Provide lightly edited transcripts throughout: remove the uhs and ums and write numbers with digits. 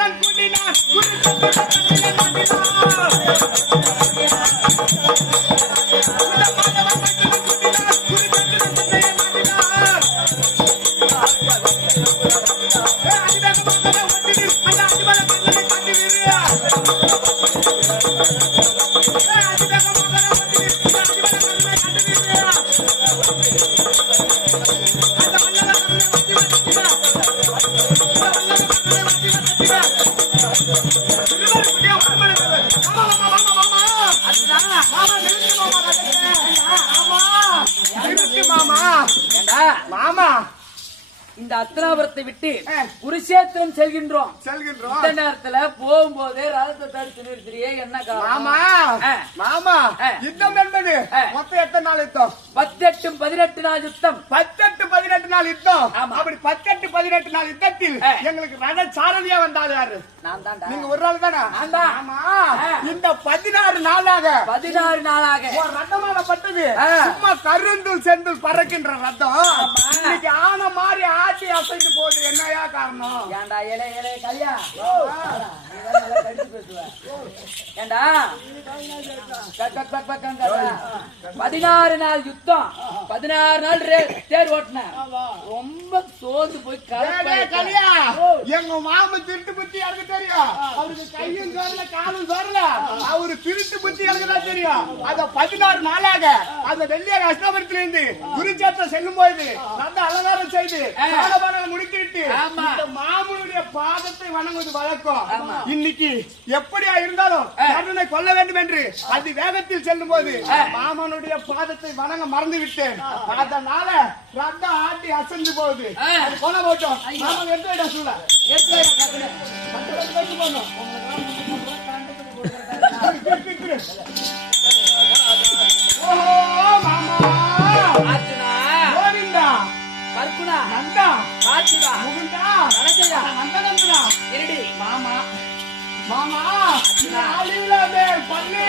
நான் கூட்டினான் மாமா இந்த அஸ்தினாபுரத்தை விட்டு குருஷேத்திரம் செல்கின்றோம். இந்த நேரத்துல போகும்போதே ரதத்தை தடுத்து நிறுத்தியே என்ன மாமா மாமா யுத்தம் என்பது மொத்தம் எத்தனை நாள் யுத்தம்? 18 நாள் யுத்தம். 18 நாள் யுத்தம். அப்படி 18 நாள் யுத்தத்தில் எங்களுக்கு ரத சாரதியா வந்தாரு யாரு? நான் தான்டா. நீங்க ஒரு நாள் தானே? ஆமா. இந்த 16 நாளாக ஒரு ரத்தமாகப்பட்டது சும்மா கருந்துள் செந்துள் பறக்கின்ற ரத்தம் இன்னைக்கு ஆன மாதிரி ஆட்டி அசைந்து போகுது. என்னையா காரணம்? ஏண்டா இலை கல்யா ஏண்டா 16 நாள் யுத்தம். 16 நாள் தேர் ஓட்டின ரொம்ப சோர்ந்து போய் கல்யா எங்க மாமு திருட்டு புத்தி எனக்கு தெரியும். அவருக்கு கையும் சோறல காலும் சோறல அவரு திருட்டு புத்தி எனக்கு தான் தெரியும். அத 16 நாளாக அந்த வெள்ளியாக அஷ்டபுரத்துல இருந்து குருச்சேத்திரம் செல்லும் போது நல்ல அலங்காரம் செய்து முடித்துவிட்டு மாமனுடைய பாதத்தை வணங்குவது வழக்கம். இன்னைக்கு எப்படியா இருந்தாலும் கருணை கொள்ள வேண்டும் என்று அதி வேகத்தில் செல்லும் போது மாமனுடைய பாதத்தை வணங்க மறந்து விட்டேன். அதனால ரத்தம் ஆட்டி அசைந்து போகுது. அது போன போட்டோம். மாமன் எடுத்து சொல்ல மாமா மாமா பள்ளி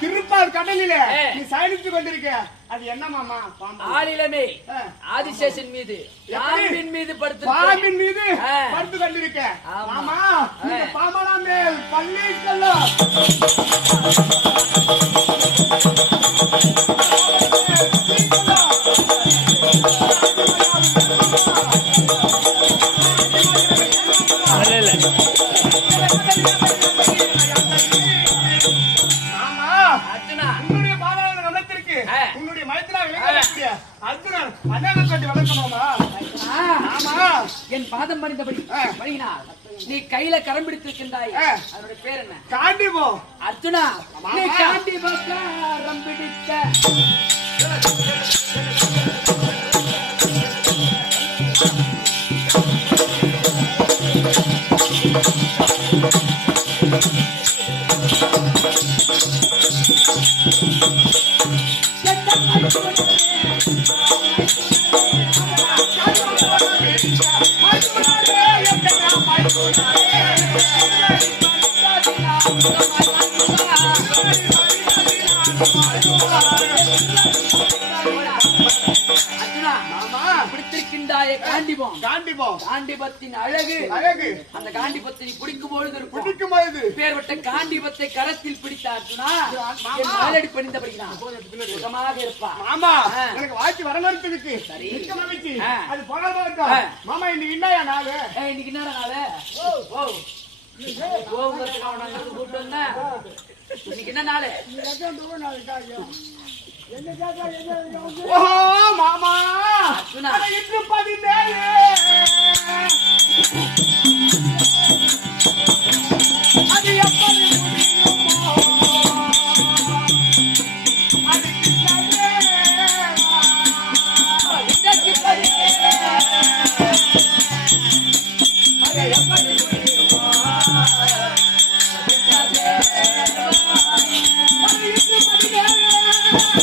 திருப்பால் கடலில நீ சயனித்துக் கொண்டிருக்க. அது என்ன மாமா? ஆளிலமே ஆதிசேஷன் மீது பாம்பின் மீது படுத்து கொண்டிருக்க. மாமா பாமனா மேல் பள்ளி செல்லும் என் பாதம் பணிந்தபடி நீ கையில கரம் பிடித்திருக்கின்றாய். அதோட பேர் என்ன? காண்டிபோ. அர்ஜுனா நீ காண்டிபோ கரம் பிடித்த காண்டிபத்தின் அழகு அந்த காண்டிபத்தை பிடிக்கும் பொழுது பேர்பட்ட காண்டிபத்தை கரத்தில் பிடித்த அர்ஜுனா மேலடி பணிந்தபடிதான் சுகமாக இருப்பான். மாமா எனக்கு வாட்சி வரமறுத்ததுக்கு அது போகலாம். மாமா இன்னைக்கு என்னையா நாளு? இன்னைக்கு என்னடா நாளு? இன்னைக்கு என்ன நாளு? மாமா இன்று 17 அது எப்படி ஆ